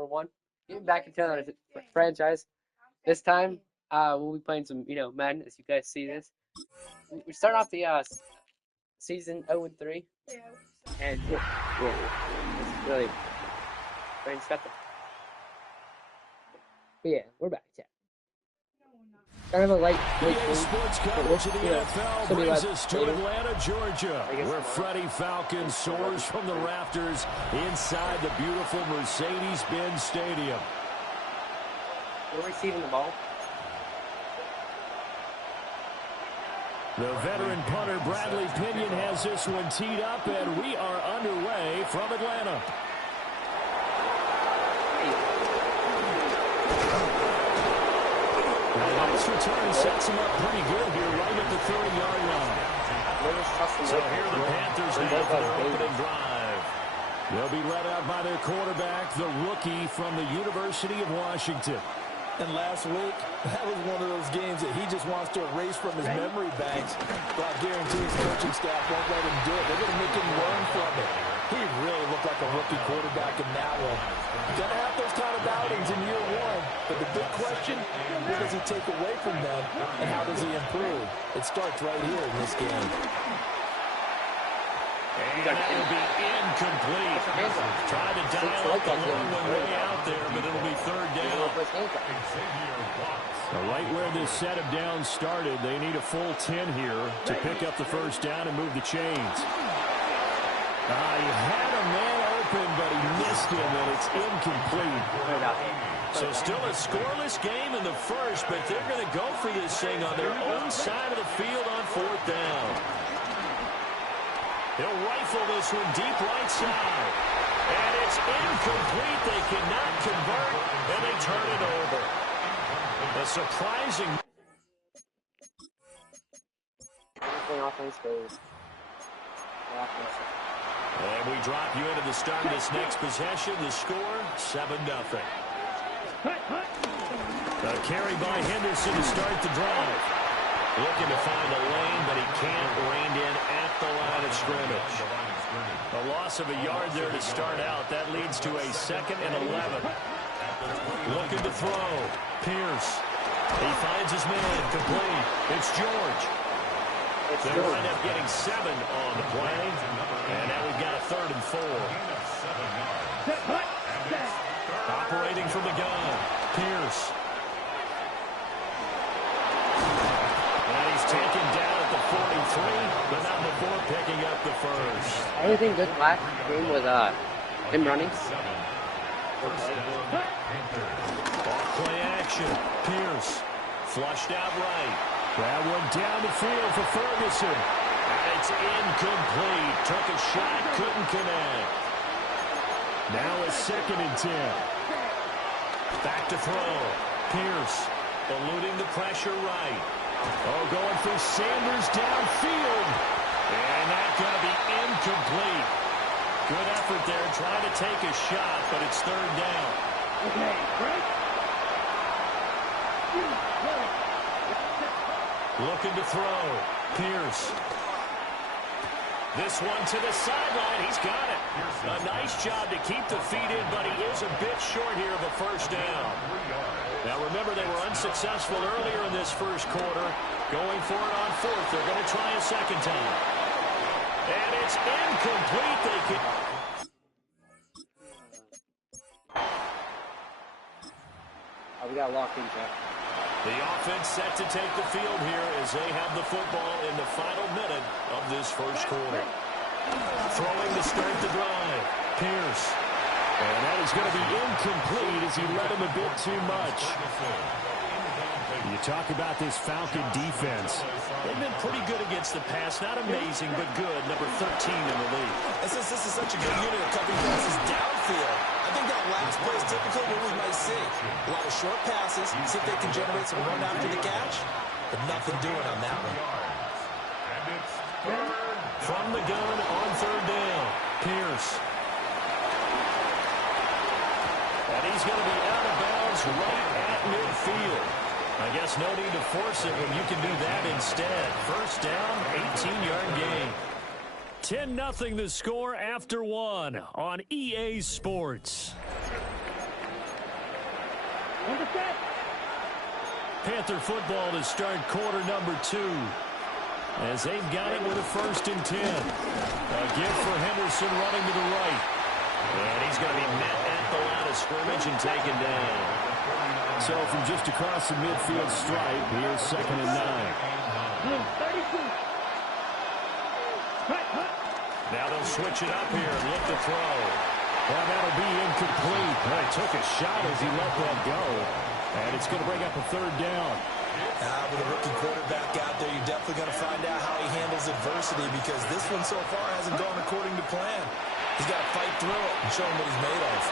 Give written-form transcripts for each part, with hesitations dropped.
for one. Getting back into another franchise. This time, we'll be playing some, Madden, as you guys see this. We start off the season 0-3. And it's really brain spectacle. But yeah, we're back. Yeah. Kind of a light sports coverage of the NFL brings us to Atlanta, Georgia, where Freddie Falcon soars from the rafters inside the beautiful Mercedes-Benz Stadium. We're receiving the ball. The veteran punter Bradley Pinion has this one teed up, and we are underway from Atlanta. This return sets him up pretty good here, right at the 30-yard line. So here the Panthers have their opening drive. They'll be led out by their quarterback, the rookie from the University of Washington. And last week, that was one of those games that he just wants to erase from his memory banks. But I guarantee his coaching staff won't let him do it. They're going to make him learn from it. He really looked like a rookie quarterback in that one. Going to have those kind of outings in year one. But the big question, what does he take away from them, and how does he improve? It starts right here in this game. And that'll be incomplete. Tried to dial up the long one way out there, but it'll be third down. Right where this set of downs started, they need a full 10 here to pick up the first down and move the chains. He had a man open, but he missed him, and it's incomplete. So still a scoreless game in the first, but they're going to go for this thing on their own side of the field on fourth down. They'll rifle this one deep right side. And it's incomplete. They cannot convert, and they turn it over. A surprising. And we drop you into the start of this next possession. The score, 7-0. A carry by Henderson to start the drive. Looking to find a lane, but he can't. Reined in at the line of scrimmage. A loss of a yard there to start out. That leads to a 2nd and 11. Looking to throw. Pierce. He finds his man. Complete. It's George. They wind up getting 7 on the play. And now we've got a 3rd and 4. Operating from the gun. Pierce. Taken down at the 43, but not before picking up the first. Anything good last game was him running. Off play action. Pierce flushed out right. That one down the field for Ferguson. And it's incomplete. Took a shot, couldn't connect. Now a 2nd and 10. Back to throw. Pierce eluding the pressure right. Going for Sanders downfield. And that's going to be incomplete. Good effort there, trying to take a shot, but it's 3rd down. Okay, break. Looking to throw. Pierce. This one to the sideline. He's got it. A nice job to keep the feet in, but he is a bit short here of the first down. Now, remember, they were unsuccessful earlier in this first quarter. Going for it on 4th. They're going to try a 2nd time. And it's incomplete. They can... We got locked in, Jeff. The offense set to take the field here as they have the football in the final minute of this first quarter. Throwing to start the drive. Pierce. And that is going to be incomplete as he led him a bit too much. You talk about this Falcon defense. They've been pretty good against the pass. Not amazing, but good. Number 13 in the league. And since this is such a good unit of cutting passes downfield, I think that last play is typically what we might see. A lot of short passes. See if they can generate some run after the catch. But nothing doing on that one. From the gun on 3rd down. Pierce. And he's going to be out of bounds right at midfield. I guess no need to force it when you can do that instead. First down, 18-yard gain. 10-0 the score after 1 on EA Sports. Panther football to start quarter number 2. As they've got it with a 1st and 10. A give for Henderson running to the right. And he's going to be met at the line of scrimmage and taken down. So from just across the midfield stripe, here's 2nd and 9. Now they'll switch it up here and look to throw. Well, that'll be incomplete. Well, he took a shot as he let that go. And it's going to bring up a 3rd down. With a rookie quarterback out there, you're definitely going to find out how he handles adversity, because this one so far hasn't gone according to plan. He's got to fight through it and show him what he's made of.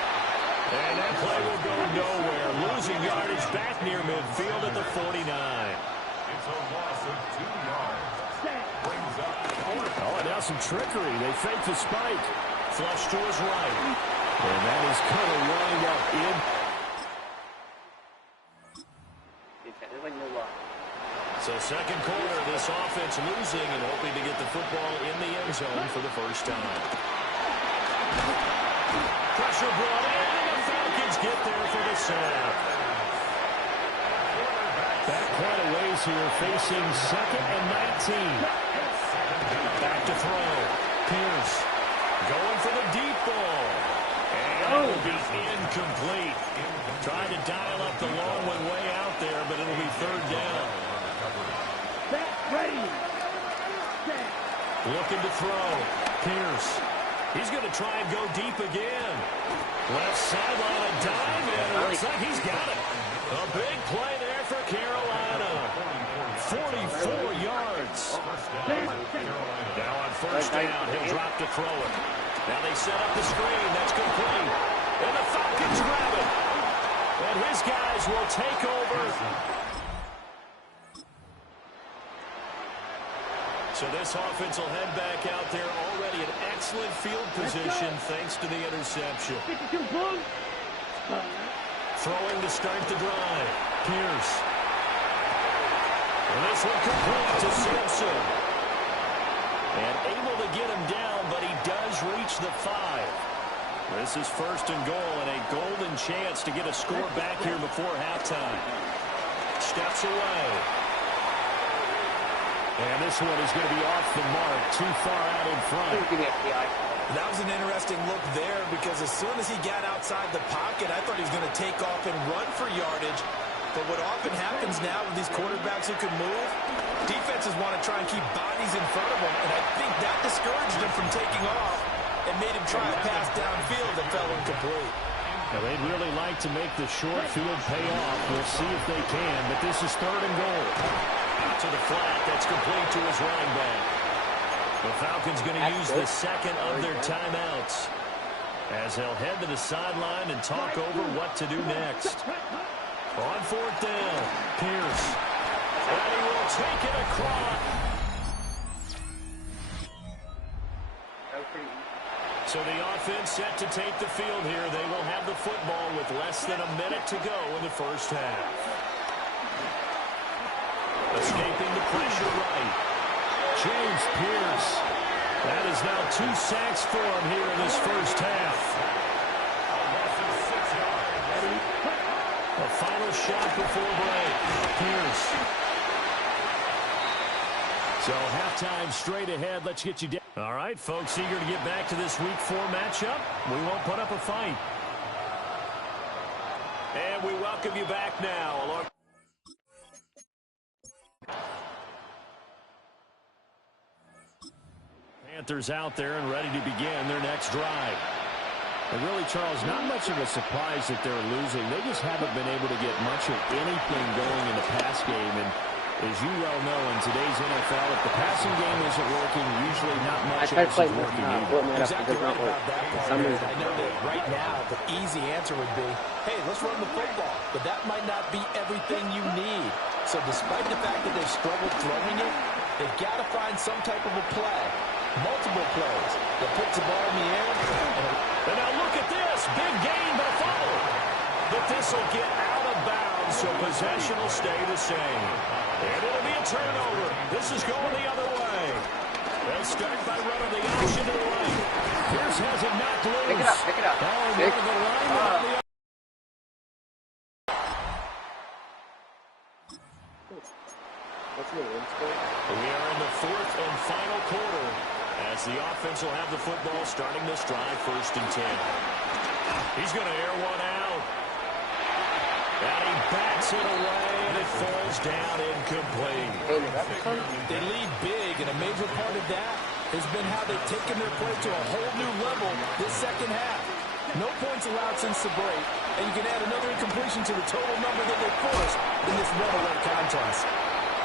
And that play will go nowhere. Losing yardage back near midfield at the 49. It's a loss of 2 yards. Oh, and now some trickery. They fake the spike. Flush to his right. And that is going to wind up in. So second quarter, this offense losing and hoping to get the football in the end zone for the first time. Pressure brought in, and the Falcons get there for the sack. Back quite a ways here, facing 2nd and 19. Back to throw. Pierce going for the deep ball. And it will be incomplete. Trying to dial up the long one way out there, but it'll be 3rd down. Looking to throw. Pierce. He's going to try and go deep again. Left sideline, a dive, and it looks like he's got it. A big play there for Carolina. 44 yards. Now on 1st down, he'll drop to throw it. Now they set up the screen. That's complete. And the Falcons grab it. And his guys will take over. So this offense will head back out there, already in excellent field position thanks to the interception. Throwing to start the drive. Pierce. And this one complete to Simpson. And able to get him down, but he does reach the 5. This is 1st and goal, and a golden chance to get a score back here before halftime. Steps away. And this one is going to be off the mark, too far out in front. That was an interesting look there, because as soon as he got outside the pocket, I thought he was going to take off and run for yardage. But what often happens now with these quarterbacks who can move, defenses want to try and keep bodies in front of them, and I think that discouraged him from taking off and made him try a pass downfield that fell incomplete. Now, they'd really like to make the short field pay off. We'll see if they can, but this is 3rd and goal. Out to the flat. That's complete to his running back. The Falcons going to use the 2nd of their timeouts as they'll head to the sideline and talk over what to do next. On 4th down, Pierce. And he will take it across. So the offense set to take the field here. They will have the football with less than a minute to go in the first half. Escaping the pressure right. James Pierce. That is now 2 sacks for him here in this first half. A final shot before break. Pierce. So halftime straight ahead. Let's get you down. All right, folks, eager to get back to this Week 4 matchup. We won't put up a fight. And we welcome you back now. Along Panthers out there and ready to begin their next drive. And really, Charles, not much of a surprise that they're losing. They just haven't been able to get much of anything going in the pass game. And as you well know, in today's NFL, if the passing game isn't working, usually not much else is working either. Exactly right about that part. I know that right now the easy answer would be, hey, let's run the football. But that might not be everything you need. So despite the fact that they've struggled throwing it, they've got to find some type of a play, multiple plays, that puts the ball in the air. And now look at this. Big gain by Fuller. But this will get out of bounds, so possession will stay the same. And it'll be a turnover. This is going the other way. They'll start by running the option to the right. Pierce has it knocked loose. Pick it up, pick it up. Ball near the line. We are in the fourth and final quarter as the offense will have the football starting this drive, 1st and 10. He's going to air one out. And he bats it away, and it falls down incomplete. They lead big, and a major part of that has been how they've taken their play to a whole new level this second half. No points allowed since the break, and you can add another incompletion to the total number that they forced in this runaway contest.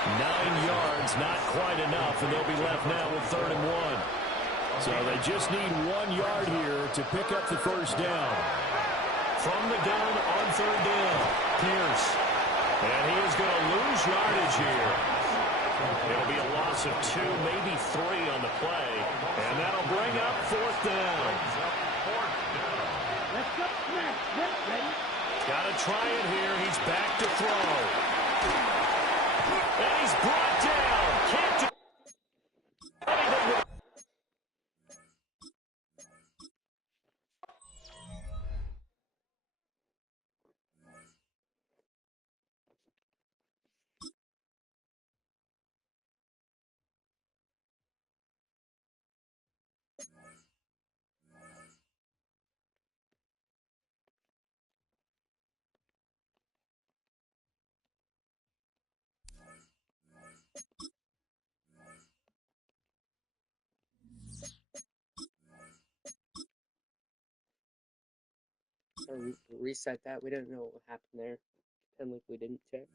9 yards, not quite enough, and they'll be left now with 3rd and 1. So they just need 1 yard here to pick up the first down. From the gun on 3rd down, Pierce. And he is going to lose yardage here. It'll be a loss of 2, maybe 3 on the play. And that'll bring up 4th down. Got to try it here. He's back to throw. And he's brought down. Can't do anything with it. Reset that. We don't know what happened there. Pretend like we didn't check.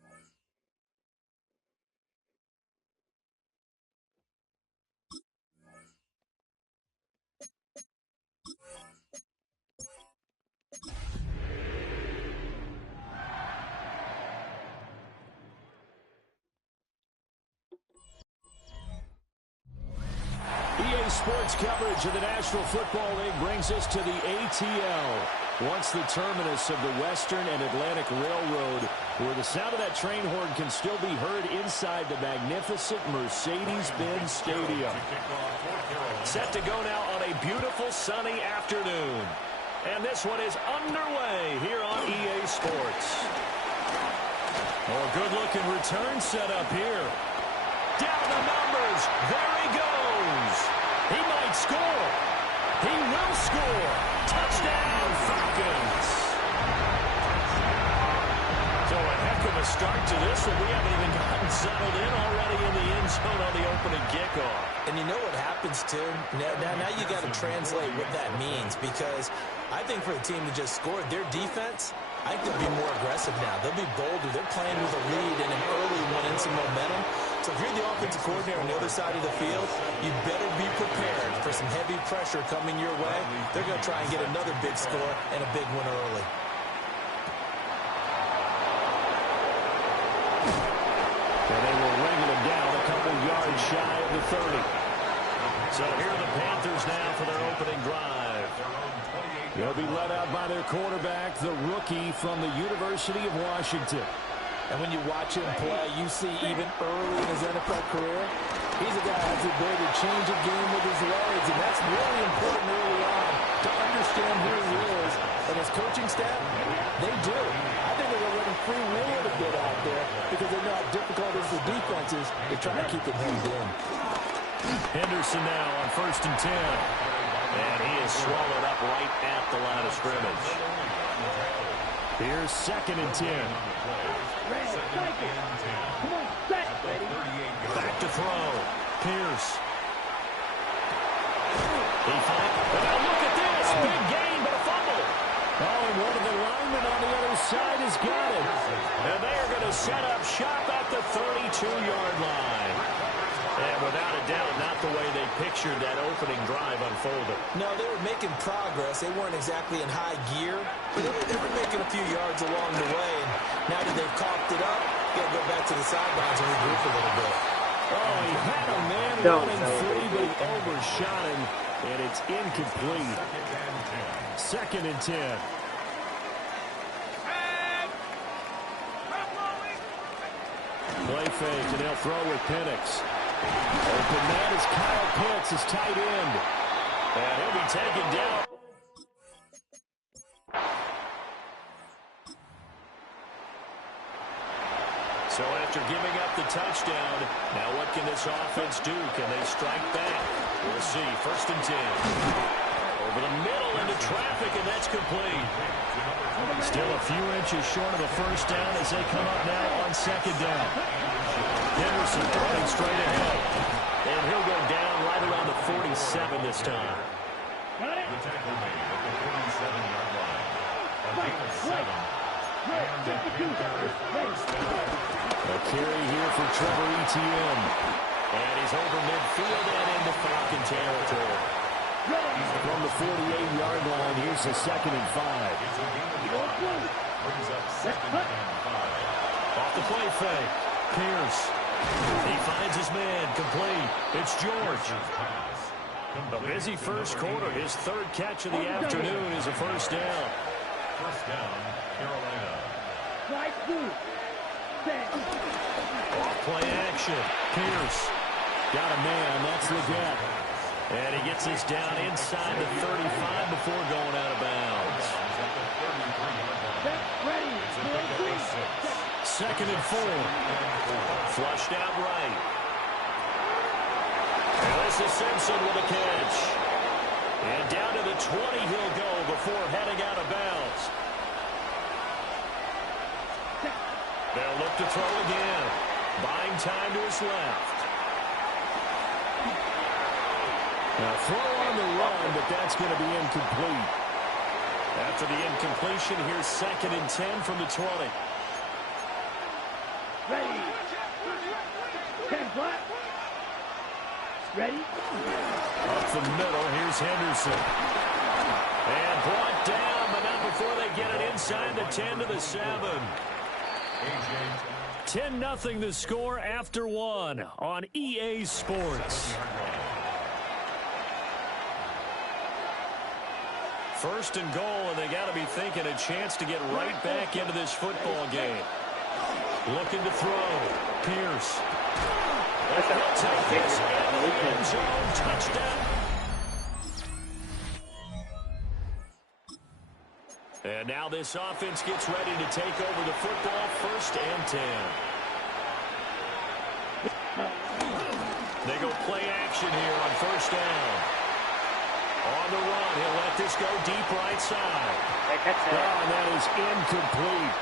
EA Sports coverage of the National Football League brings us to the ATL. Once the terminus of the Western and Atlantic Railroad, where the sound of that train horn can still be heard inside the magnificent Mercedes-Benz Stadium. Set to go now on a beautiful sunny afternoon. And this one is underway here on EA Sports. Oh, good-looking return set up here. Down the numbers. There he goes. He might score. He will score. Touchdown, Falcons. So a heck of a start to this one. We haven't even gotten settled in already in the end zone on the opening kickoff. And you know what happens, too? Now you got to translate what that means, because I think for the team to just score, their defense, I think they'll be more aggressive now. They'll be bolder. They're playing with a lead and an early one and some momentum. So if you're the offensive coordinator on the other side of the field, you better be prepared for some heavy pressure coming your way. They're going to try and get another big score and a big one early. And they will ring them down a couple yards shy of the 30. So here are the Panthers now for their opening drive. They'll be led out by their quarterback, the rookie from the University of Washington. And when you watch him play, you see even early in his NFL career, he's a guy who has the ability to change a game with his legs, and that's really important early on to understand who he is. And his coaching staff, they do. I think they're going to let him freewheel a bit out there because they know how difficult it is for defenses to try to keep him hemmed in. Henderson now on 1st and 10. And he is swallowed up right at the line of scrimmage. Here's 2nd and 10. Back to throw. Pierce. Now look at this. Big gain, but a fumble. Oh, and one of the linemen on the other side has got it. And they are going to set up shop at the 32-yard line. And without a doubt, not the way they pictured that opening drive unfolded. No, they were making progress. They weren't exactly in high gear, but they were making a few yards along the way. And now that they've coughed it up, got to go back to the sidelines and regroup a little bit. Oh, he had a man running free, but he overshot him, and it's incomplete. 2nd and 10. Play fake, and they'll throw with Penix. Open man is Kyle Pitts, his tight end. And he'll be taken down. So after giving up the touchdown, now what can this offense do? Can they strike back? We'll see. 1st and 10. Over the middle into traffic, and that's complete. Still a few inches short of the 1st down as they come up now on 2nd down. Henderson throwing straight ahead. And he'll go down right around the 47 this time. The tackle made at the 47-yard line. A gain of 7. A carry here for Trevor Etienne. And he's over midfield and into Falcon territory. From the 48-yard line, here's the 2nd and 5. Brings up 2nd and 5. Off the play fake. Pierce. He finds his man. Complete. It's George. A busy first quarter. His 3rd catch of the afternoon is a 1st down. 1st down, Carolina. Off play action. Pierce. Got a man. That's Leggett. And he gets us down inside the 35 before going out of bounds. 2nd and 4. Flushed out right. And this is Simpson with a catch. And down to the 20 he'll go before heading out of bounds. They'll look to throw again. Buying time to his left. Now throw on the run, but that's going to be incomplete. After the incompletion, here's 2nd and 10 from the 20. Ready. 10 black. Ready. Up the middle, here's Henderson. And brought down, but not before they get it inside the 10 to the 7. 10-0 the score after 1 on EA Sports. 1st and goal, and they got to be thinking a chance to get right back into this football game. Looking to throw. Pierce. And he'll take this in the end zone. Touchdown. And now this offense gets ready to take over the football. 1st and 10. They go play action here on 1st down. On the run, he'll let this go deep right side. And that is incomplete.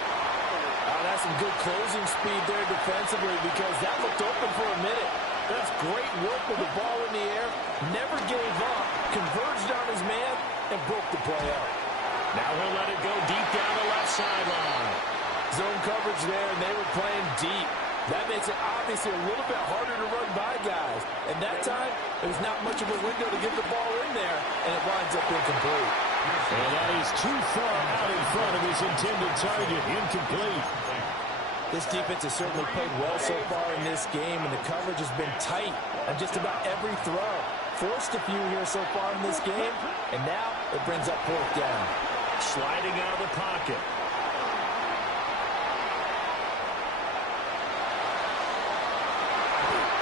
That's some good closing speed there defensively because that looked open for a minute. That's great work with the ball in the air. Never gave up, converged on his man, and broke the play up. Now he'll let it go deep down the left sideline. Zone coverage there, and they were playing deep. That makes it obviously a little bit harder to run by guys. And that time, there's not much of a window to get the ball in there, and it winds up incomplete. And that is too far out in front of his intended target. Incomplete. This defense has certainly played well so far in this game, and the coverage has been tight on just about every throw. Forced a few here so far in this game, and now it brings up 4th down. Sliding out of the pocket.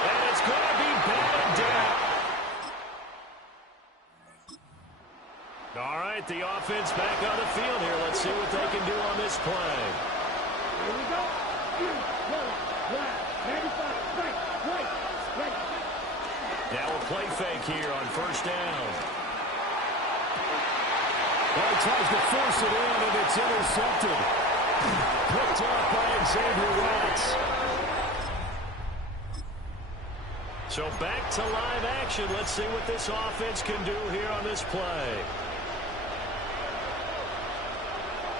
And it's going to be batted down. All right, the offense back on the field here. Let's see what they can do on this play. Here we go. Now a play fake here on 1st down. Well, he tries to force it in, and it's intercepted. Picked off by Xavier Watts. So back to live action. Let's see what this offense can do here on this play.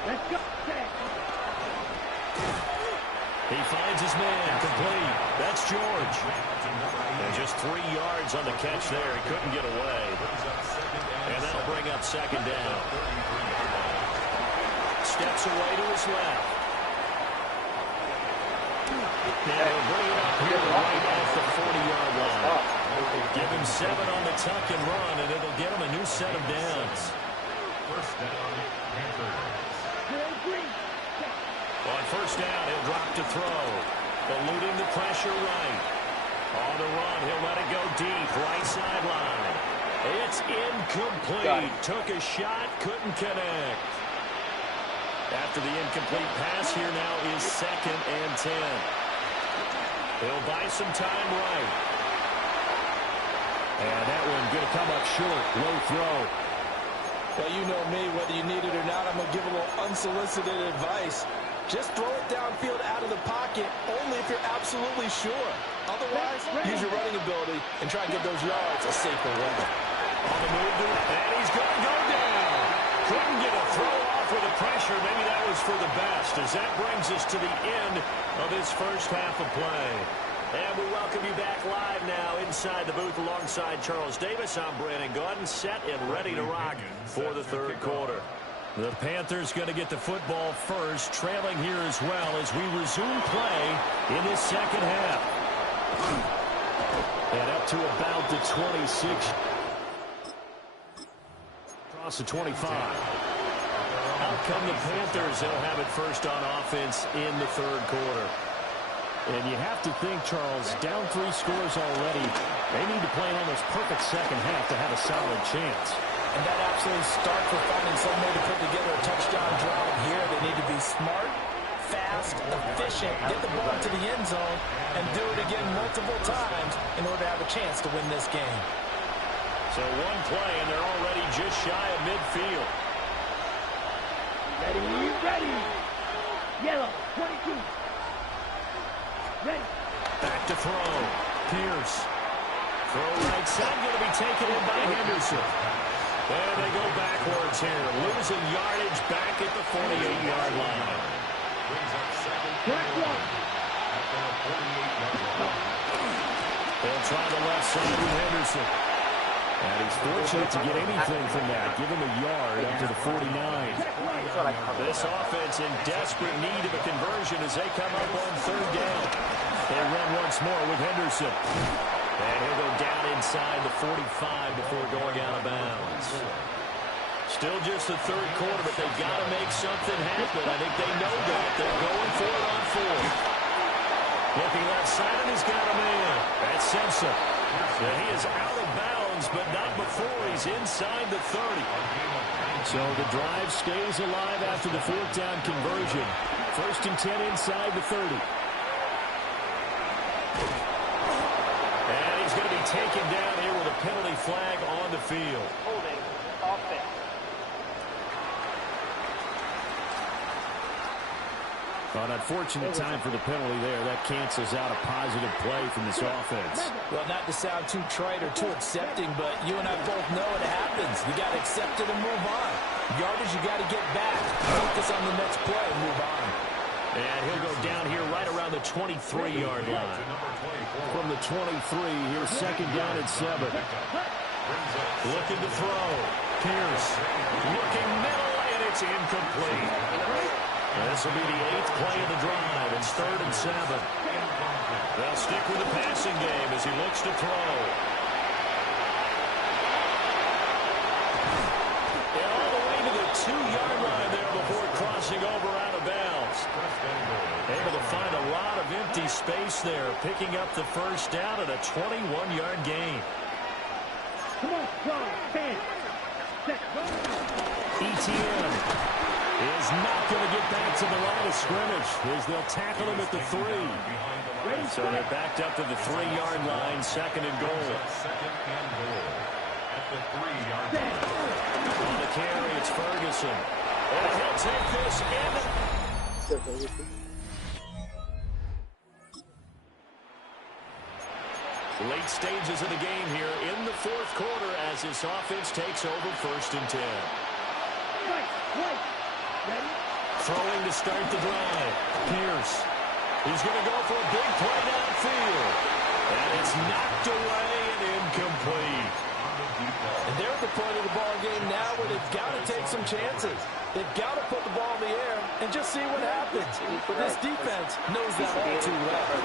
Let's go. He finds his man. Complete. That's George. And just 3 yards on the catch there. He couldn't get away. And that'll bring up 2nd down. Steps away to his left. And he'll bring it up here right off the 40-yard line. Give him 7 on the tuck and run, and it'll get him a new set of downs. 1st down, Panthers. On 1st down, he'll drop to throw. Eluding the pressure right. On the run, he'll let it go deep, right sideline. It's incomplete. Took a shot, couldn't connect. After the incomplete pass, here now is 2nd and 10. He'll buy some time right. And that one going to come up short. Low throw. Well, you know me. Whether you need it or not, I'm going to give a little unsolicited advice. Just throw it downfield out of the pocket, only if you're absolutely sure. Otherwise, use your running ability and try and get those yards a safer way. On the move, and he's going to go down. Couldn't get a throw off with the pressure. Maybe that was for the best, as that brings us to the end of this first half of play. And we welcome you back live now inside the booth alongside Charles Davis. I'm Brandon Gaudin, set and ready to rock for the third quarter. The Panthers going to get the football first, trailing here as well as we resume play in this second half. And up to about the 26. Across the 25. Out come the Panthers. They'll have it first on offense in the third quarter. And you have to think, Charles, down 3 scores already. They need to play an almost perfect second half to have a solid chance. And that absolutely starts with finding some way to put together a touchdown drive here. They need to be smart, fast, efficient, get the ball to the end zone, and do it again multiple times in order to have a chance to win this game. So one play, and they're already just shy of midfield. Ready. Yellow, 22. Ready. Back to throw. Pierce. Throw right side, going to be taken in by Henderson. And they go backwards here, losing yardage back at the 48-yard line. They'll try the left side with Henderson. And he's fortunate to get anything from that. Give him a yard up to the 49. This offense in desperate need of a conversion as they come up on third down. They run once more with Henderson. And he'll go down inside the 45 before going out of bounds. Still just the third quarter, but they've got to make something happen. I think they know that. They're going for it on fourth. Looking left side, and he's got a man. That's Simpson. And he is out of bounds, but not before he's inside the 30. So the drive stays alive after the fourth down conversion. First and 10 inside the 30. And he's going to be taken down here with a penalty flag on the field. Holding offense. An unfortunate time for the penalty there. That cancels out a positive play from this offense. Well, not to sound too trite or too accepting, but you and I both know it happens. You got to accept it and move on. Yardage, you got to get back. Focus on the next play and move on. And he'll go down here right around the 23-yard line. From the 23, here's second down and 7. Looking to throw. Pierce. Looking middle, and it's incomplete. This will be the 8th play of the drive. It's 3rd and 7. They'll stick with the passing game as he looks to throw. And all the way to the 2-yard line there before crossing over out of bounds. Able to find a lot of empty space there, picking up the first down at a 21-yard gain. Come on, strong, 10. ETN is not going to get back to the line of scrimmage as they'll tackle him at the 3. So they're backed up to the 3-yard line, second and goal. Second and goal at the 3-yard line. On the carry, it's Ferguson. And he'll take this in. Late stages of the game here in the fourth quarter as this offense takes over first and 10. Throwing to start the drive. Pierce. He's going to go for a big play downfield. And it's knocked away and incomplete. And they're at the point of the ball game now where they've got to take some chances. They've got to put the ball in the air and just see what happens. This defense knows that all too well.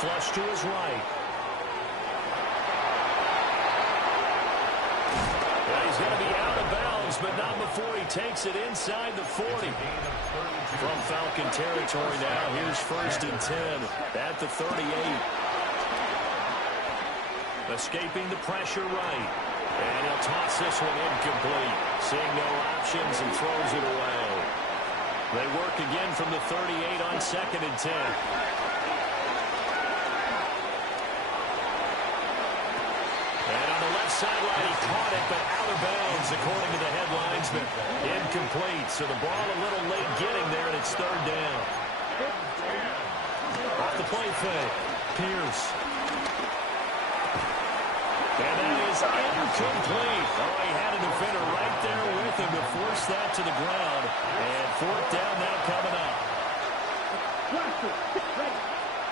Flush to his right. He's going to be out of bounds, but not before he takes it inside the 40. From Falcon territory now, here's first and 10 at the 38. Escaping the pressure right. And he'll toss this one incomplete. Seeing no options and throws it away. They work again from the 38 on second and 10. left sideline. He caught it, but out of bounds, according to the headlines. But incomplete. So the ball a little late getting there, and it's third down. Off the play fake. Pierce. And that is incomplete. Oh, he had a defender right there with him to force that to the ground. And fourth down now coming up.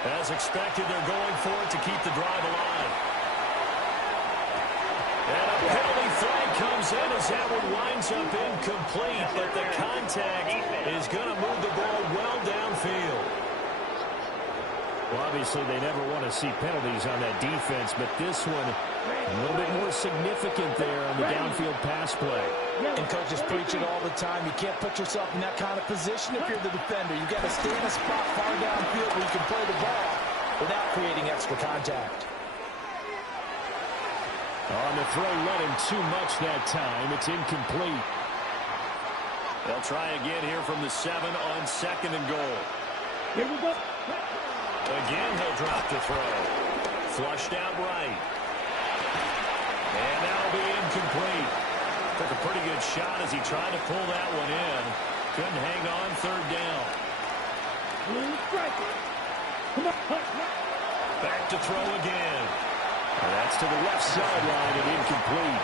As expected, they're going for it to keep the drive alive. And a penalty flag comes in as that one winds up incomplete, but the contact is going to move the ball well downfield. Well, obviously, they never want to see penalties on that defense, but this one a little bit more significant there on the downfield pass play. And coaches preach it all the time. You can't put yourself in that kind of position if you're the defender. You've got to stay in a spot far downfield where you can play the ball without creating extra contact. On the throw, let him too much that time. It's incomplete. They'll try again here from the 7 on second and goal. Here we go. Again, he'll drop the throw. Flushed out right. And that'll be incomplete. Took a pretty good shot as he tried to pull that one in. Couldn't hang on, third down. Back to throw again. And that's to the left sideline and incomplete.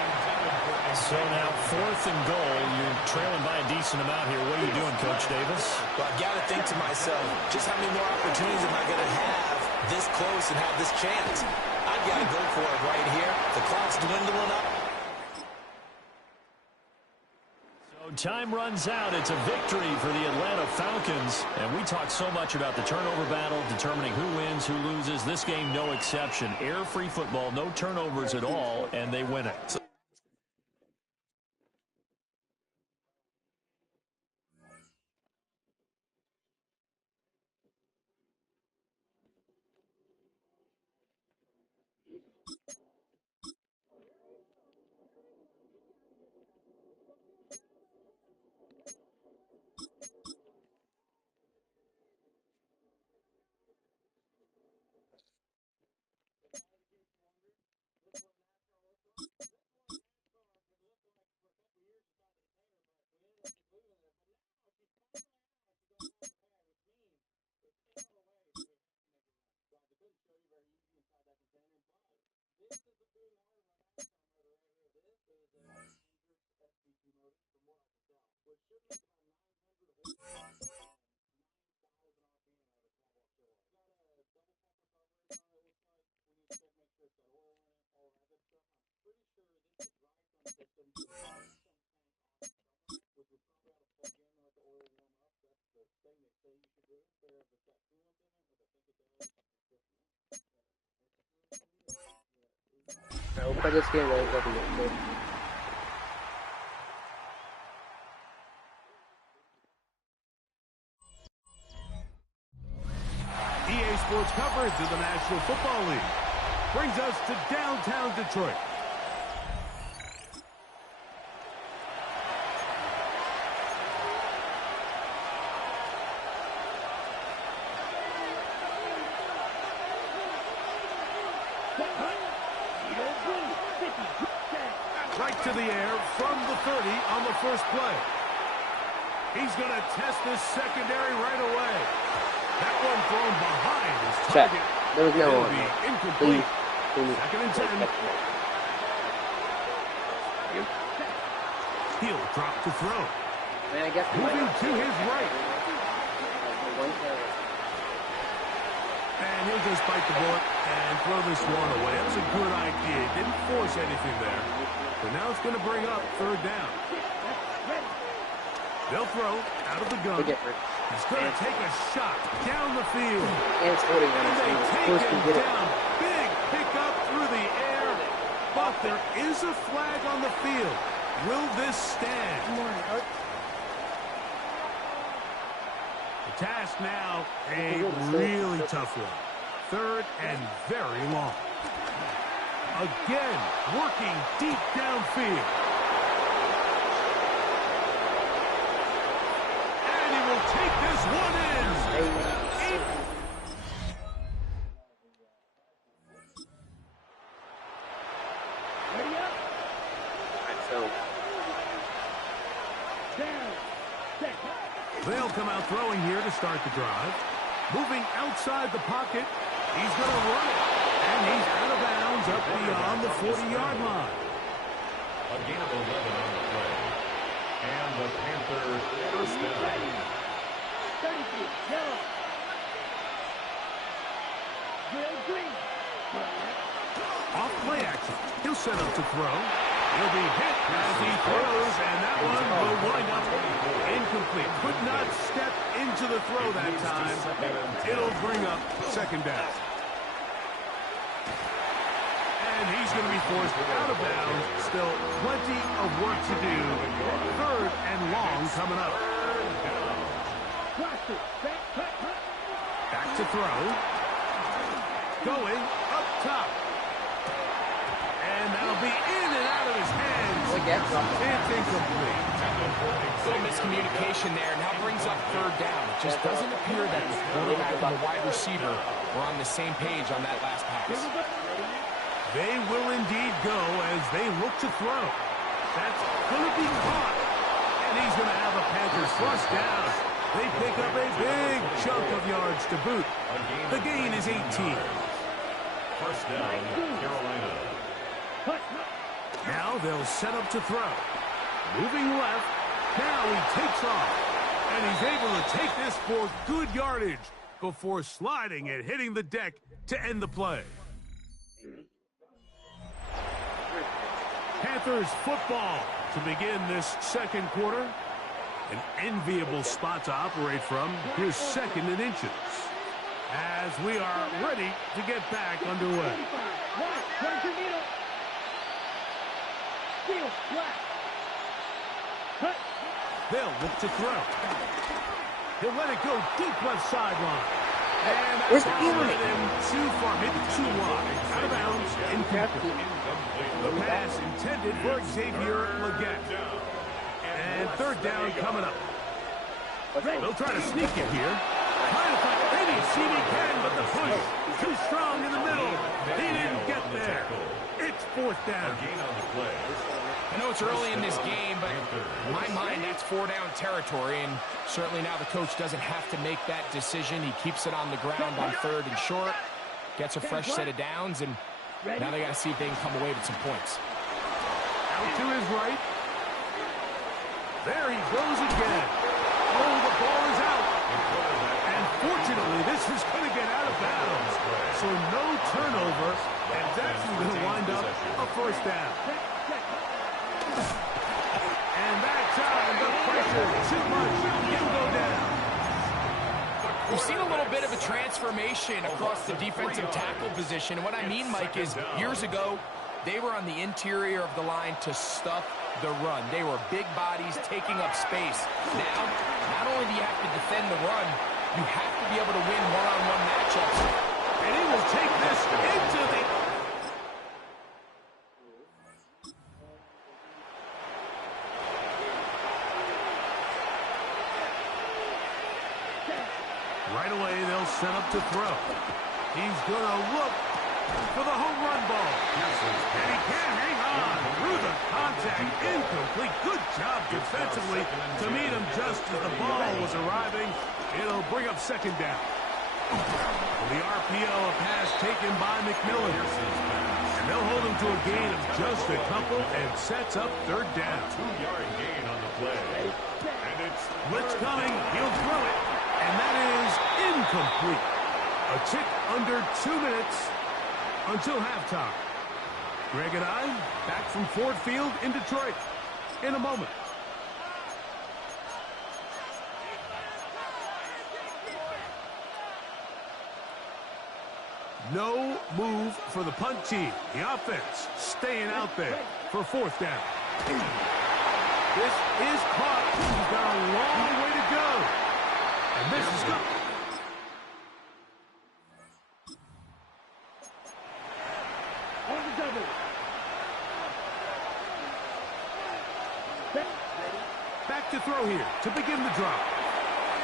So now fourth and goal. You're trailing by a decent amount here. What are you doing, Coach Davis? Well, I've got to think to myself, just how many more opportunities am I going to have this close and have this chance? I've got to go for it right here. The clock's dwindling up. So time runs out. It's a victory for the Atlanta Falcons. And we talk so much about the turnover battle, determining who wins, who loses. This game, no exception. Air-free football, no turnovers at all, and they win it. We'll play this game right over. EA Sports coverage of the National Football League brings us to downtown Detroit. Right to the air from the 30 on the first play. He's going to test this secondary right away. That one thrown behind his target. There was no one. Incomplete. Please. Second and 10. He'll drop to throw. Man, I guess Moving to his right. And he'll just bite the bullet and throw this one away. That was a good idea. He didn't force anything there. But now it's going to bring up third down. They'll throw out of the gun. He's going to take a shot down the field. And they take him down. Big pickup through the air. But there is a flag on the field. Will this stand? The task now, a really tough one. Third and very long. Again, working deep downfield. And he will take this one in. They'll come out throwing here to start the drive. Moving outside the pocket. He's going to run it. And he's out of bounds up beyond the 40-yard line. A gain of 11 on the play. And the Panthers first down. 33, yellow. Will Green. Off play action. He'll set up to throw. He'll be hit as he throws, and that one will wind up incomplete. Could not step into the throw that time. It'll bring up second down. And he's going to be forced out of bounds. Still plenty of work to do. Third and long coming up. Back to throw. Going up top. And that'll be in and out of his hands. It's incomplete. A little miscommunication there. Now brings up third down. It just doesn't appear that the quarterback and the wide receiver were on the same page on that last pass. They will indeed go as they look to throw. That's going to be caught. And he's going to have a Panthers first down. They pick up a big chunk of yards to boot. The gain is 18. First down, Carolina. Now they'll set up to throw. Moving left. Now he takes off. And he's able to take this for good yardage before sliding and hitting the deck to end the play. Panthers football to begin this second quarter. An enviable spot to operate from. Here's second and inches. As we are ready to get back underway. They'll look to throw. He'll let it go deep left sideline. And Where's the ball hit him too far, maybe too wide. Out of bounds, incomplete. The pass intended for Xavier Legette. And third down coming up. They'll try to sneak it here. Trying to find maybe CD can, but the push too strong in the middle. He didn't get there. It's fourth down. I know it's early in this game, but in my mind, that's four-down territory, and certainly now the coach doesn't have to make that decision. He keeps it on the ground on third and short, gets a fresh set of downs, and now they got to see if they can come away with some points. Out to his right. There he goes again. Oh, the ball is out. And fortunately, this is going to get out of bounds. So no turnover, and it's actually going to wind up a first down. And that time, the pressure too much. He'll go down. We've seen a little bit of a transformation across the defensive tackle position. And what I mean, Mike, is years ago, they were on the interior of the line to stuff the run. They were big bodies taking up space. Now, not only do you have to defend the run, you have to be able to win one-on-one matchups. And he will take this into the... Right away, they'll set up to throw. He's going to look for the home run ball. And he can't hang on through the contact. Incomplete. Good job defensively to meet him just as the ball was arriving. It'll bring up second down. The RPO, a pass taken by McMillan. And they'll hold him to a gain of just a couple and sets up third down. 2-yard gain on the play. And it's Blitz coming. He'll throw it. And that is incomplete. A tick under 2 minutes until halftime. Greg and I back from Ford Field in Detroit in a moment. No move for the punt team. The offense staying out there for fourth down. This is caught. He's got a long way to go. And this is good. On the double. Back to throw here to begin the drop.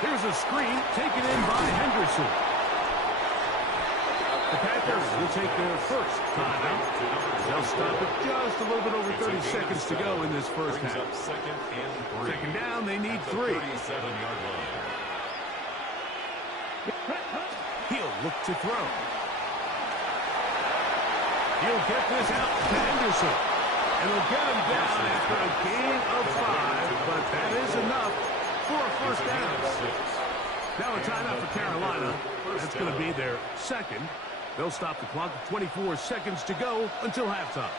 Here's a screen taken in by Henderson. The Panthers will take their first timeout. They'll stop it just a little bit over 30 seconds to go in this first half. Second down, they need 3. He'll look to throw. He'll get this out to Henderson. And he'll get him down after a gain of 5, but that is enough for a first down. Now a timeout for Carolina. That's going to be their second. They'll stop the clock with 24 seconds to go until halftime.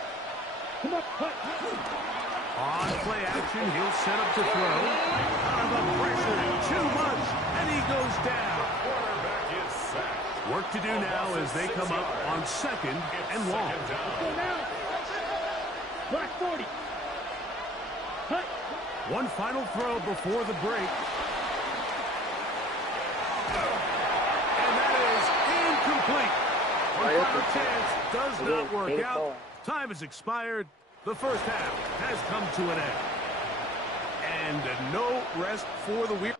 On play action, he'll set up to throw. Out of the pressure, too much, and he goes down. Work to do now as they come up on second and long. Black 40. Cut. One final throw before the break. And that is incomplete. One final chance does not work out. Time has expired. The first half has come to an end. And no rest for the weary.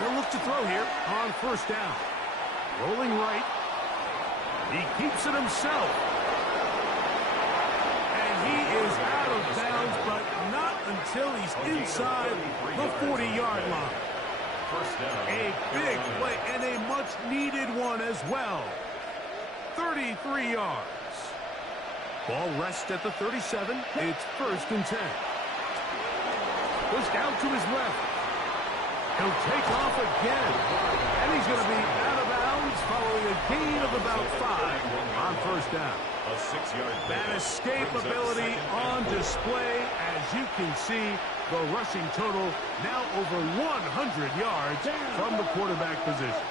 They'll look to throw here on first down. Rolling right. He keeps it himself. And he is out of bounds, but not until he's inside the 40-yard line. A big play and a much-needed one as well. 33 yards. Ball rests at the 37. It's first and 10. Goes down to his left. He'll take off again. And he's going to be out of bounds following a gain of about 5 on first down. That escapability on display. As you can see, the rushing total now over 100 yards from the quarterback position.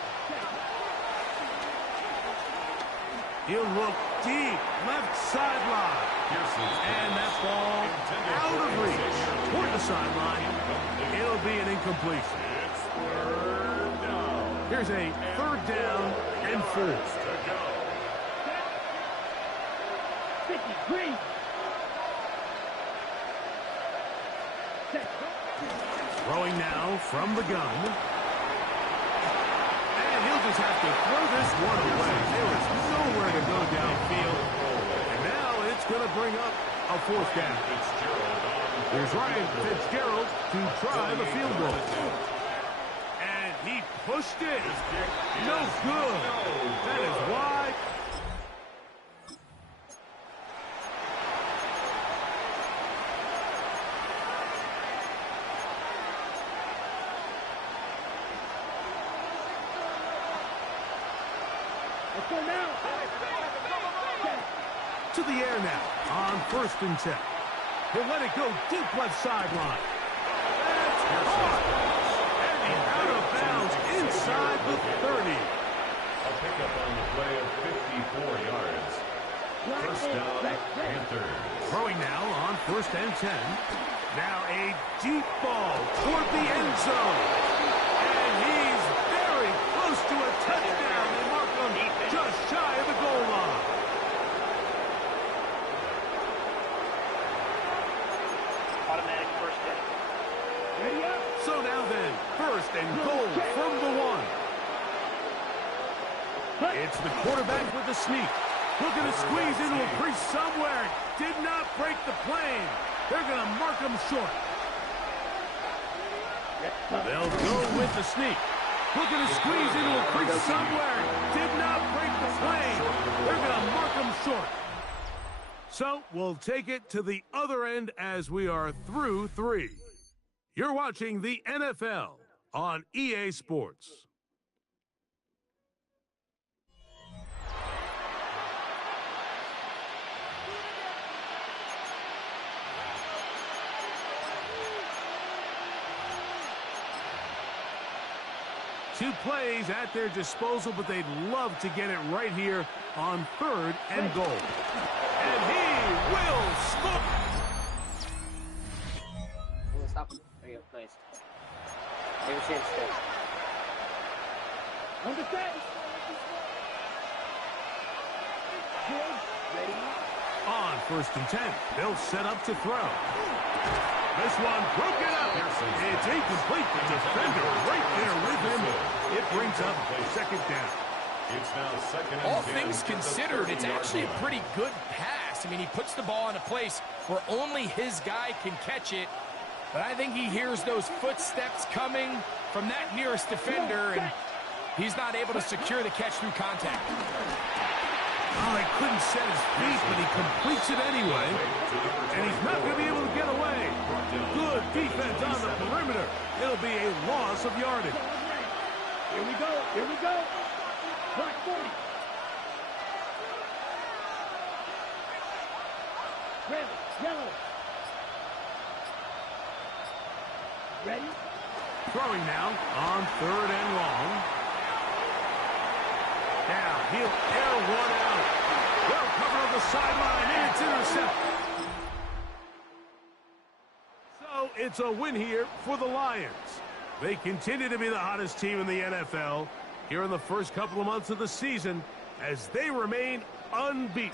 He'll look deep, left sideline. And that ball out of reach toward the sideline. It'll be an incompletion. Here's a third down and 4. 53. Throwing now from the gun. And he'll just have to throw this one away. There is nowhere to go downfield. And now it's going to bring up a fourth down. Here's Ryan Fitzgerald to try the field goal. And he pushed it. No good. That is wide. Let's go now. To the air now on first and 10. He'll let it go deep left sideline. That's hard. And he's out of bounds inside the 30. A pickup on the play of 54 yards. First down, Panthers. Throwing now on first and 10. Now a deep ball toward the end zone. And he's very close to a touchdown. They mark him just shy of the goal line. Automatic first down. Ready up. So now then, first and goal from the 1. It's the quarterback with the sneak. Looking to squeeze into a crease somewhere. Did not break the plane. They're going to mark him short. They'll go with the sneak. Looking to squeeze into a crease somewhere. Did not break the plane. They're going to mark him short. So we'll take it to the other end as we are through 3. You're watching the NFL on EA Sports. Two plays at their disposal, but they'd love to get it right here on third and goal. And he will score. We'll stop him. There you go. Nice. Give a chance to. Understand? On 1st and 10, they'll set up to throw. This one broken up. It's incomplete. The defender right there with him. It brings up 2nd down. It's now 2nd and 10. All things considered, it's actually a pretty good pass. I mean, he puts the ball in a place where only his guy can catch it. But I think he hears those footsteps coming from that nearest defender, and he's not able to secure the catch through contact. Oh, he couldn't set his feet, but he completes it anyway. And he's not going to be able to get away. Good defense on the perimeter. It'll be a loss of yardage. Here we go. Here we go. Clock 40. Red, yellow. Ready? Throwing now on 3rd and long. Now he'll air one out. Well covered on the sideline, and it's intercepted. So it's a win here for the Lions. They continue to be the hottest team in the NFL here in the first couple of months of the season as they remain unbeaten.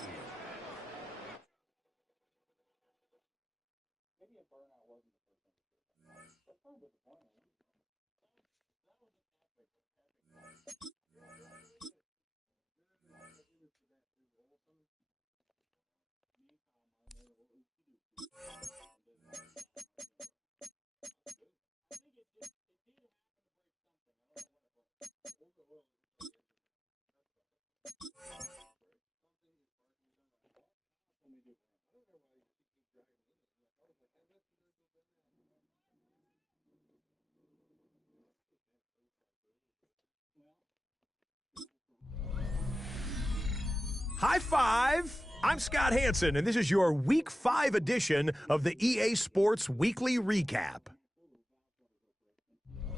High five! I'm Scott Hansen, and this is your Week 5 edition of the EA Sports Weekly Recap.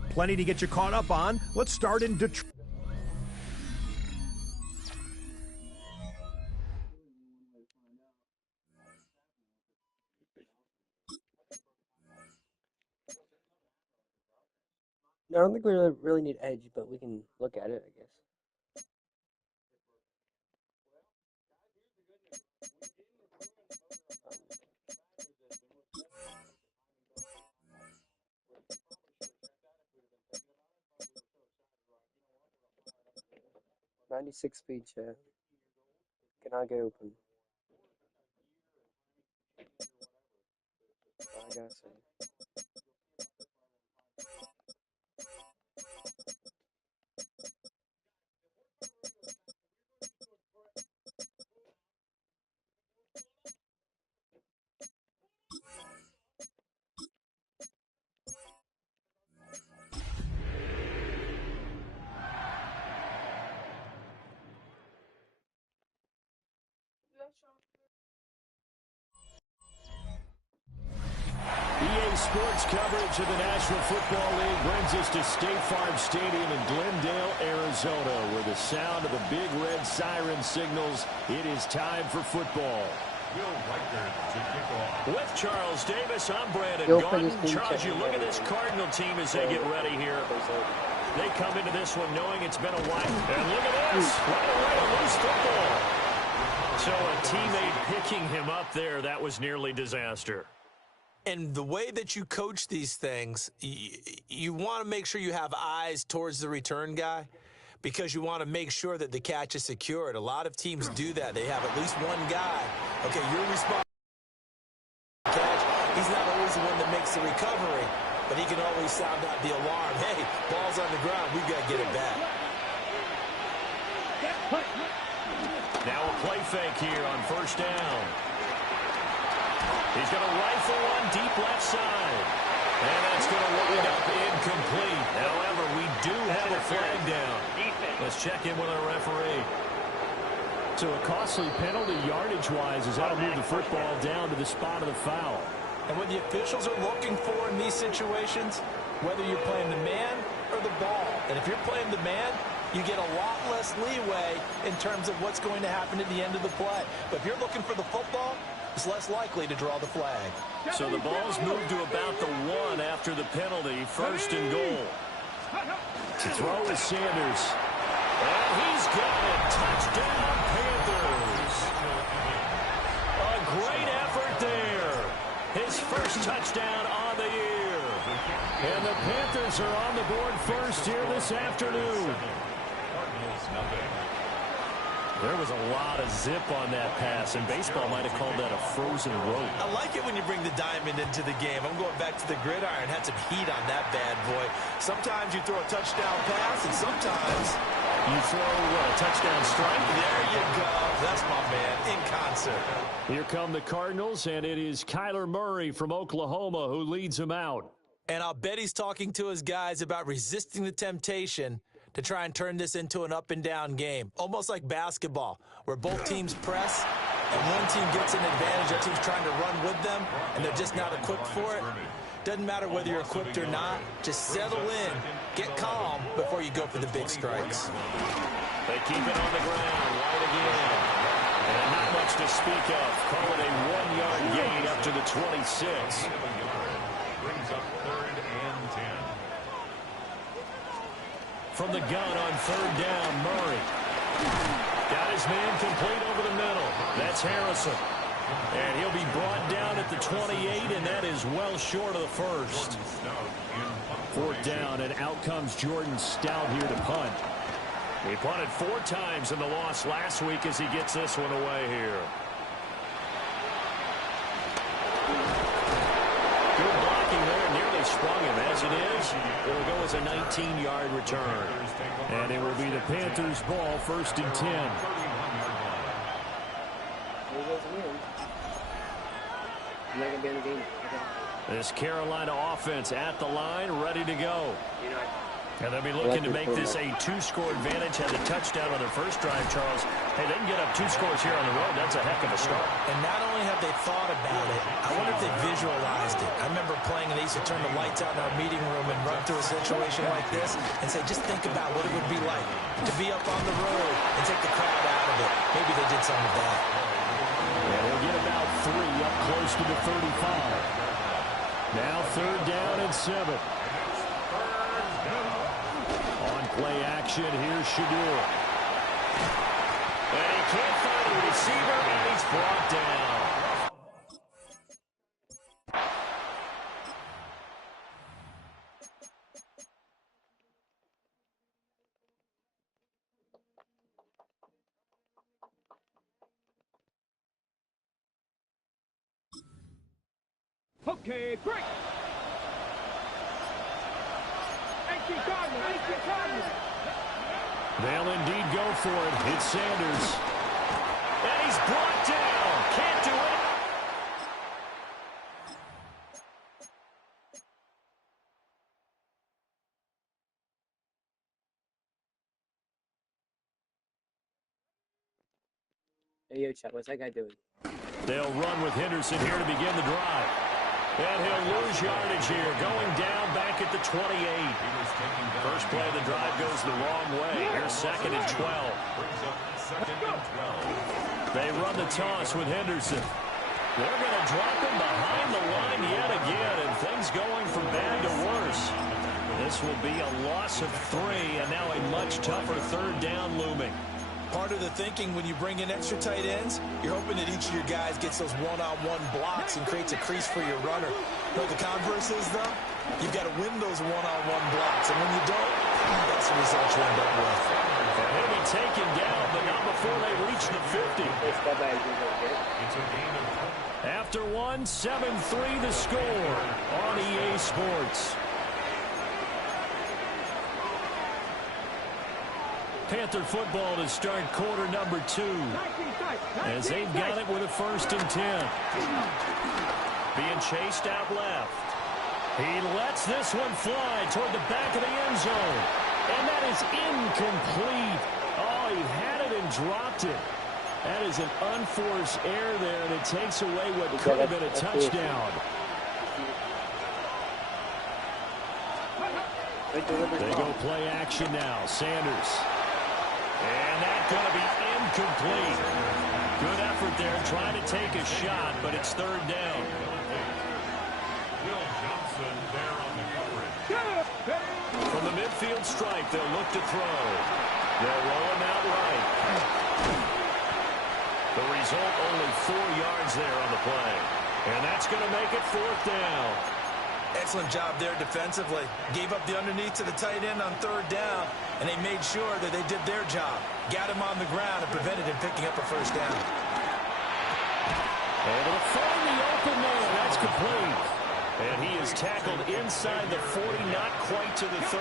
Plenty to get you caught up on. Let's start in Detroit. I don't think we really need edge, but we can look at it, I guess. .96 speed, chat. Cannot get open. I gotta say. EA Sports coverage of the National Football League brings us to State Farm Stadium in Glendale, Arizona, where the sound of the big red siren signals it is time for football. With Charles Davis, I'm Brandon Gordon. Charles, you look at this Cardinal team as they get ready here. They come into this one knowing it's been a while. And look at this. What a way to lose football. So a teammate picking him up there, that was nearly disaster. And the way that you coach these things, you want to make sure you have eyes towards the return guy because you want to make sure that the catch is secured. A lot of teams do that. They have at least one guy. Okay, you're responsible for the catch. He's not always the one that makes the recovery, but he can always sound out the alarm. Hey, ball's on the ground. We've got to get it back. Now a play fake here on 1st down. He's going to rifle one deep left side. And that's going to wind up incomplete. However, we do have a flag down. Let's check in with our referee. So a costly penalty yardage-wise as that'll move the football down to the spot of the foul. And what the officials are looking for in these situations, whether you're playing the man or the ball, and if you're playing the man, you get a lot less leeway in terms of what's going to happen at the end of the play. But if you're looking for the football, it's less likely to draw the flag. So the ball's moved to about the 1 after the penalty. 1st and goal. To throw is Sanders. And he's got it. Touchdown, Panthers. A great effort there. His first touchdown on the year. And the Panthers are on the board first here this afternoon. There was a lot of zip on that pass, and baseball might have called that a frozen rope. I like it when you bring the diamond into the game. I'm going back to the gridiron. Had some heat on that bad boy. Sometimes you throw a touchdown pass, and sometimes you throw a touchdown strike. There you go. That's my man in concert. Here come the Cardinals, and it is Kyler Murray from Oklahoma who leads them out. And I'll bet he's talking to his guys about resisting the temptation to try and turn this into an up-and-down game. Almost like basketball, where both teams press, and one team gets an advantage, the other team's trying to run with them, and they're just not equipped for it. Doesn't matter whether you're equipped or not. Just settle in, get calm before you go for the big strikes. They keep it on the ground, right again. And not much to speak of. Call it a 1-yard gain up to the 26. Brings up 3rd and 10. From the gun on 3rd down, Murray. Got his man complete over the middle. That's Harrison. And he'll be brought down at the 28, and that is well short of the first. 4th down, and out comes Jordan Stout here to punt. He punted 4 times in the loss last week as he gets this one away here. Good blocking there, nearly sprung him. As it is, it'll go as a 19-yard return. And it will be the Panthers' ball, 1st and 10. This Carolina offense at the line, ready to go. And they'll be looking to make this a 2-score advantage. Had the touchdown on their first drive, Charles. Hey, they can get up 2 scores here on the road. That's a heck of a start. And not only have they thought about it, I wonder if they visualized it. I remember playing, and they used to turn the lights out in our meeting room and run through a situation like this and say, just think about what it would be like to be up on the road and take the crowd out of it. Maybe they did some of that. And they'll get about 3 up close to the 35. Now 3rd down and 7. On play action, here's Shadur. And he can't find a receiver, and he's brought down. Okay, great. They'll indeed go for it. It's Sanders. And he's brought down. Can't do it. Hey, yo, chat, what's that guy doing? They'll run with Henderson here to begin the drive. And he'll lose yardage here, going down back at the 28. First play of the drive goes the wrong way. Here's 2nd and 12. They run the toss with Henderson. They're going to drop him behind the line yet again, and things going from bad to worse. This will be a loss of 3, and now a much tougher 3rd down looming. Part of the thinking when you bring in extra tight ends, you're hoping that each of your guys gets those one-on-one blocks and creates a crease for your runner. You know what the converse is, though? You've got to win those one-on-one blocks, and when you don't, that's the result you end up with. He'll be taken down, but not before they reach the 50. After 1, 7-3 the score on EA Sports. Panther football to start quarter number 2. As they've got it with a 1st and 10. Being chased out left. He lets this one fly toward the back of the end zone. And that is incomplete. Oh, he had it and dropped it. That is an unforced error there, and it takes away what could have been a touchdown. They go play action now. Sanders. And that's going to be incomplete. Good effort there trying to take a shot, but it's 3rd down. Will Johnson there on the coverage. From the midfield stripe, they'll look to throw. They'll roll him out right. The result, only 4 yards there on the play. And that's going to make it 4th down. Excellent job there defensively. Gave up the underneath to the tight end on 3rd down, and they made sure that they did their job. Got him on the ground and prevented him picking up a 1st down. Able to find the open man. That's complete. And he is tackled inside the 40, not quite to the 35.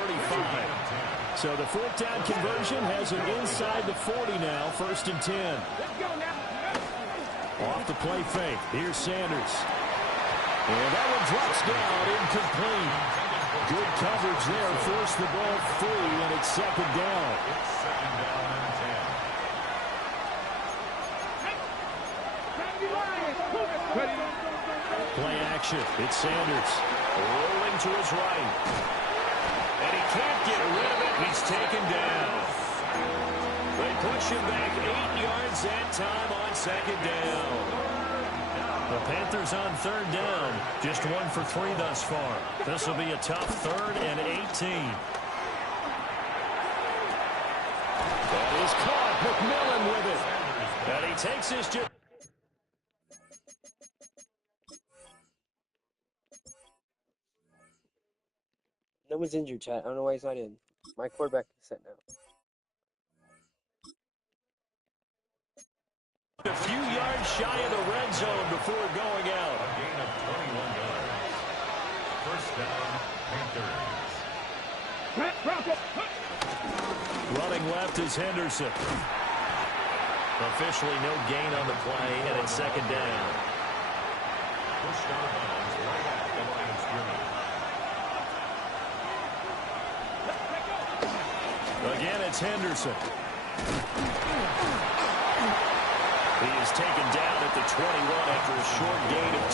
So the 4th down conversion has him inside the 40 now, 1st and 10. Off the play fake. Here's Sanders. And that one drops down, incomplete. Good coverage there, forced the ball free, and it's 2nd down. Play action, it's Sanders. Rolling to his right. And he can't get rid of it, he's taken down. They push him back 8 yards that time on 2nd down. The Panthers on 3rd down. Just 1 for 3 thus far. This will be a tough 3rd and 18. That is caught. McMillan with it. And he takes his... No one's injured, chat. I don't know why he's not in. My quarterback is set now. A few yards shy of the red zone before going out. A gain of 21 yards. 1st down, Panthers. Running left is Henderson. Officially no gain on the play, and it's 2nd down. Pushed out of bounds right at the line of scrimmage. Again, it's Henderson. He is taken down at the 21 after a short gain of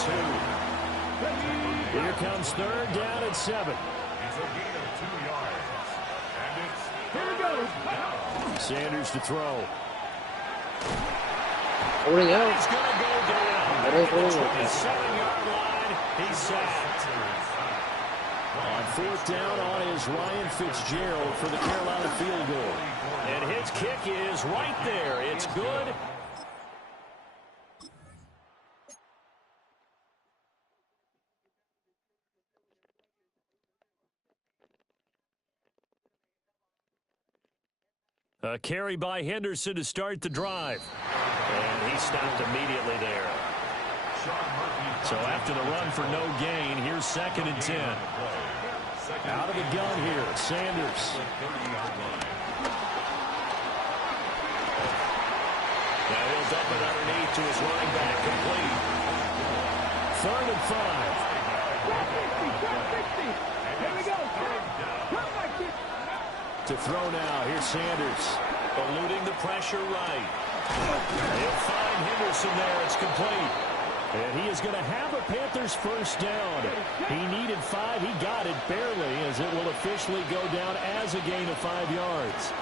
2. Here comes 3rd down at 7. It's a gain of 2 yards. And it's Here we go. Sanders to throw. Holding out. He's going to go down. That is At the holding out. 27-yard line, he's sacked. On 4th down on is Ryan Fitzgerald for the Carolina field goal. And his kick is right there. It's good. A carry by Henderson to start the drive. And he stopped immediately there. So after the run for no gain, here's 2nd and 10. Out of the gun here, Sanders. Now he'll dump it underneath to his running back, complete. 3rd and 5. Here we go. To throw now, here's Sanders. Eluding the pressure right. He'll find Henderson there, it's complete. And he is going to have a Panthers 1st down. He needed 5, he got it barely, as it will officially go down as a gain of 5 yards.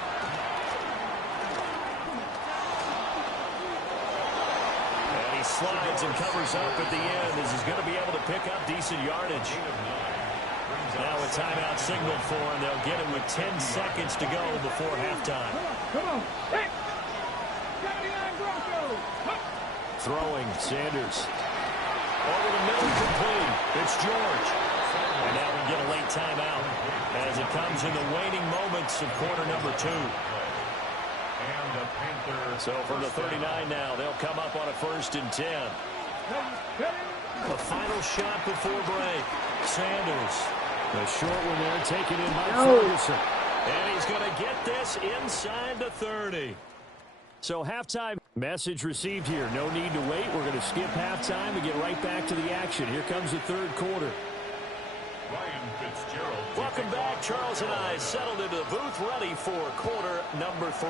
And he slides and covers up at the end, as he's going to be able to pick up decent yardage. Now a timeout signal for him. They'll get it with 10 seconds to go before halftime. Come on. Hey. 79 Broncos. Throwing, Sanders. Over the middle, complete. It's George. And now we get a late timeout as it comes in the waning moments of quarter number 2. And the Panthers. So from the 39 now, they'll come up on a 1st and 10. A final shot before break. Sanders. A short one there, taken in by Ferguson. And he's going to get this inside the 30. So halftime message received here. No need to wait. We're going to skip halftime and get right back to the action. Here comes the 3rd quarter. Ryan Fitzgerald. Welcome back. Charles and I settled into the booth, ready for quarter number 3.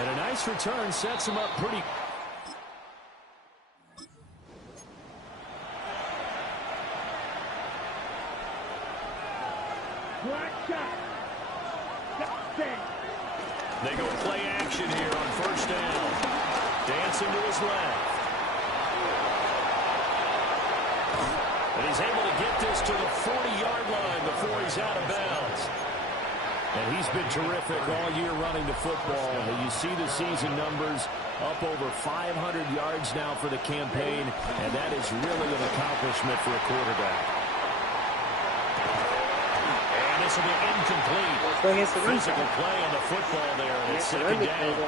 And a nice return sets him up pretty. They go play action here on 1st down. Dancing to his left. And he's able to get this to the 40-yard line before he's out of bounds. And he's been terrific all year running the football. And you see the season numbers up over 500 yards now for the campaign, and that is really an accomplishment for a quarterback. And this will be incomplete. Physical play on the football there, and it's second down.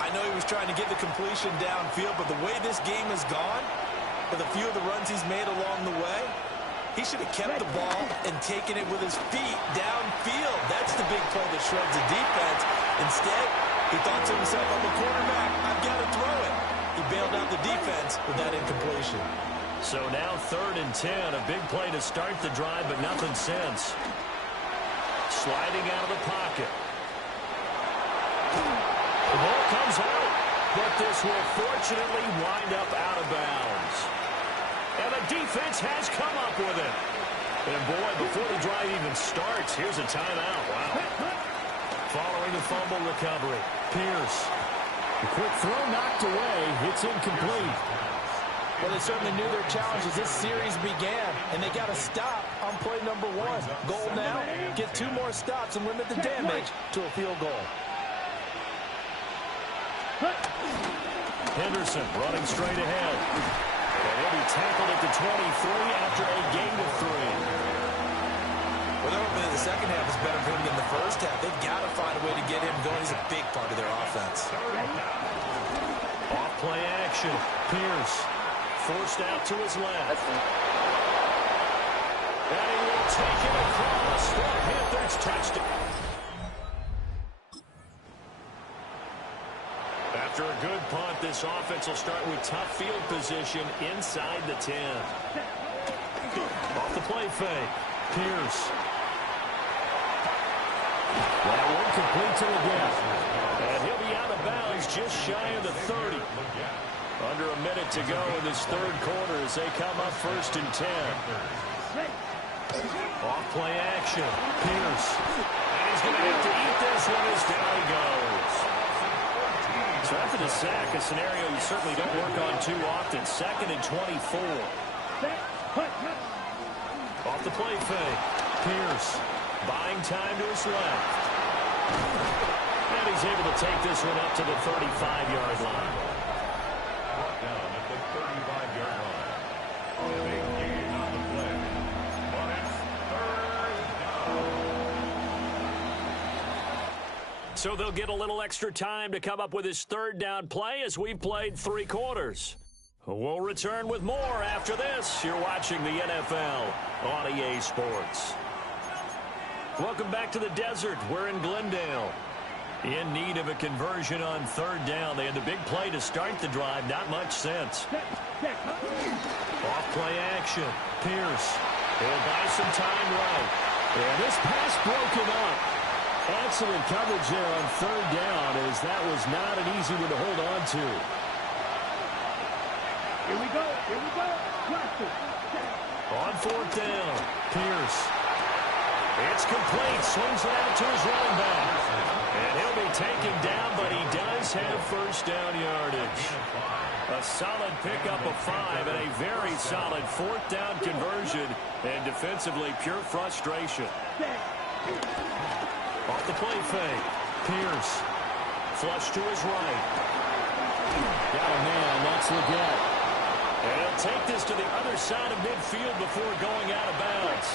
I know he was trying to get the completion downfield, but the way this game has gone, with a few of the runs he's made along the way, he should have kept the ball and taken it with his feet downfield. That's the big play that shreds the defense. Instead, he thought to himself, I'm a quarterback, I've got to throw it. He bailed out the defense with that incompletion. So now 3rd and 10, a big play to start the drive, but nothing since. Sliding out of the pocket. The ball comes out, but this will fortunately wind up out of bounds. And the defense has come up with it. And boy, before the drive even starts, here's a timeout. Wow. Following the fumble recovery, Pierce. The quick throw knocked away. It's incomplete. Well, they certainly knew their challenge as this series began, and they got to stop on play number 1. Goal now, get 2 more stops and limit the damage to a field goal. Henderson running straight ahead. And he'll be tackled at the 23 after a gain of 3. Well, they're hoping that the second half is better for him than the first half. They've got to find a way to get him going. He's a big part of their offense. Off play action. Pierce forced out to his left. And he will take it across for a Panthers touchdown. After a good punt, this offense will start with tough field position inside the 10. Off the play fake. Pierce. That one complete to the gap. And he'll be out of bounds just shy of the 30. Under a minute to go in this 3rd quarter as they come up 1st and 10. Off play action. Pierce. And he's going to have to eat this one as down he goes. So after the sack, a scenario you certainly don't work on too often. 2nd and 24. Off the play fake. Pierce buying time to his left. And he's able to take this one up to the 35-yard line. Brought down at the 35-yard line. And they gain on the play. But it's 3rd down. So they'll get a little extra time to come up with his 3rd down play as we've played 3 quarters. We'll return with more after this. You're watching the NFL on EA Sports. Welcome back to the desert. We're in Glendale. In need of a conversion on 3rd down. They had the big play to start the drive. Not much sense. Off play action. Pierce. He'll buy some time right. And this pass broken up. Excellent coverage there on 3rd down, as that was not an easy one to hold on to. Here we go. On 4th down, Pierce. It's complete. Swings it out to his running back. And he'll be taken down, but he does have 1st down yardage. A solid pickup of 5 and a very solid 4th down conversion. And defensively, pure frustration. Off the play fake. Pierce. Flush to his right. Got a man. That's Leggett. And he'll take this to the other side of midfield before going out of bounds.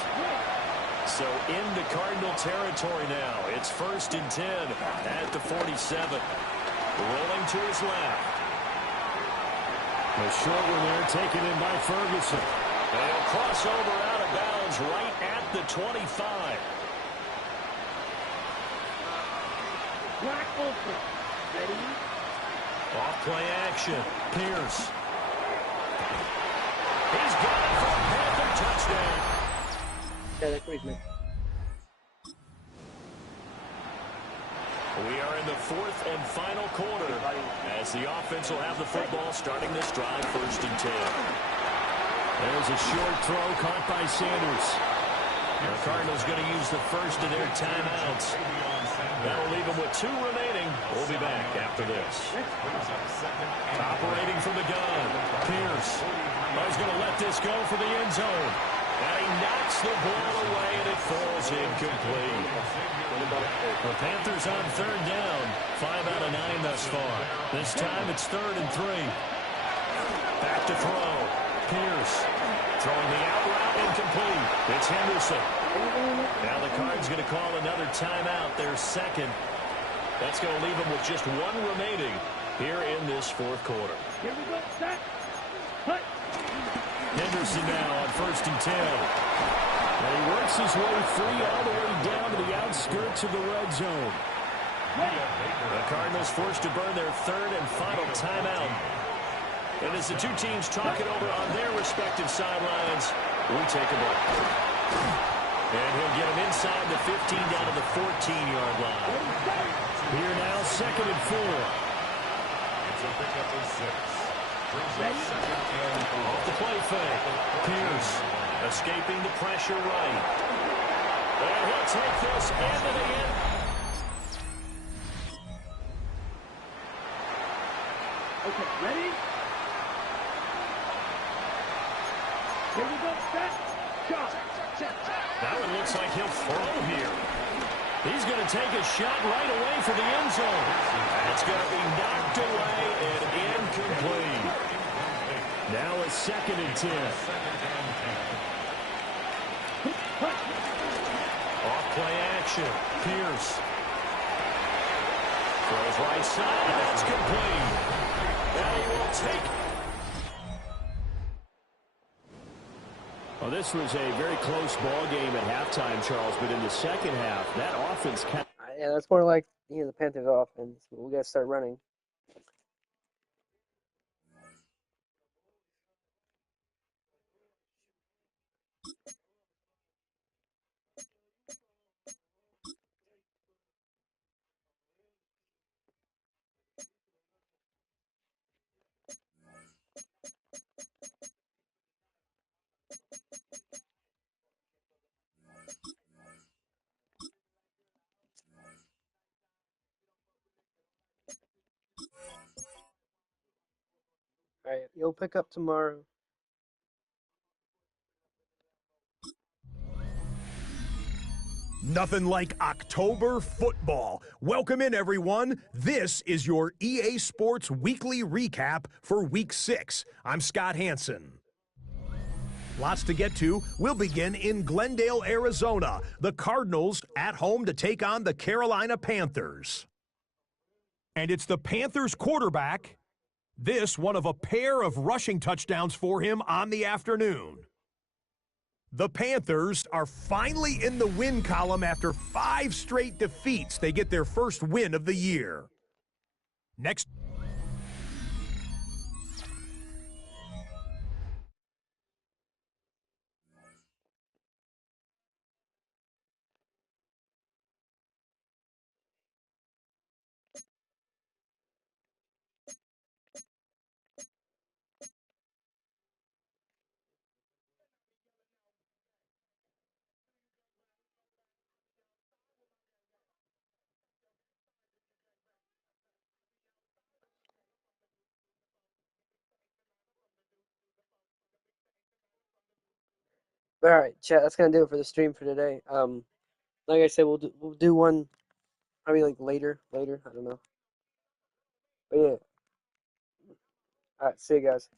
So into Cardinal territory now. It's 1st and 10 at the 47. Rolling to his left. A short one there taken in by Ferguson. And he'll cross over out of bounds right at the 25. Black open. Ready? Off play action. Pierce. He's got it for a Panther touchdown. We are in the 4th and final quarter as the offense will have the football starting this drive 1st and 10. There's a short throw caught by Sanders. The Cardinals going to use the first of their timeouts. That'll leave them with 2 remaining waiting. We'll be back after this. Operating from the gun, Pierce. He's going to let this go for the end zone. And he knocks the ball away, and it falls incomplete. The Panthers on third down. 5 out of 9 thus far. This time it's 3rd and 3. Back to throw. Pierce throwing the out route incomplete. It's Henderson. Now the Cards going to call another timeout, their second. That's going to leave them with just 1 remaining here in this fourth quarter. Here we go, set. Cut. Henderson now on 1st and 10. And he works his way free all the way down to the outskirts of the red zone. The Cardinals forced to burn their 3rd and final timeout. And as the two teams talk it over on their respective sidelines, we take a break. And he'll get him inside the 15 down to the 14-yard line. Here now, 2nd and 4. It's a pickup of 6. Off the play fake. Pierce escaping the pressure right. And he'll take this into the end. Okay, ready? Here we go, set. Shot. That one looks like he'll throw here. He's going to take a shot right away for the end zone. It's going to be knocked away and incomplete. Now a 2nd and 10. Off play action. Pierce. Throws right side, and that's complete. And he will take. Well, this was a very close ball game at halftime, Charles, but in the second half, that offense kept. Yeah, that's more like the Panthers offense. We got to start running. All right, you'll pick up tomorrow. Nothing like October football. Welcome in, everyone. This is your EA Sports Weekly Recap for Week 6. I'm Scott Hansen. Lots to get to. We'll begin in Glendale, Arizona. The Cardinals at home to take on the Carolina Panthers. And it's the Panthers quarterback. This one of a pair of rushing touchdowns for him on the afternoon. The Panthers are finally in the win column after 5 straight defeats. They get their first win of the year. Next. All right, chat. That's gonna do it for the stream for today. Like I said, we'll do one probably like later. I don't know. But yeah. All right, see you guys.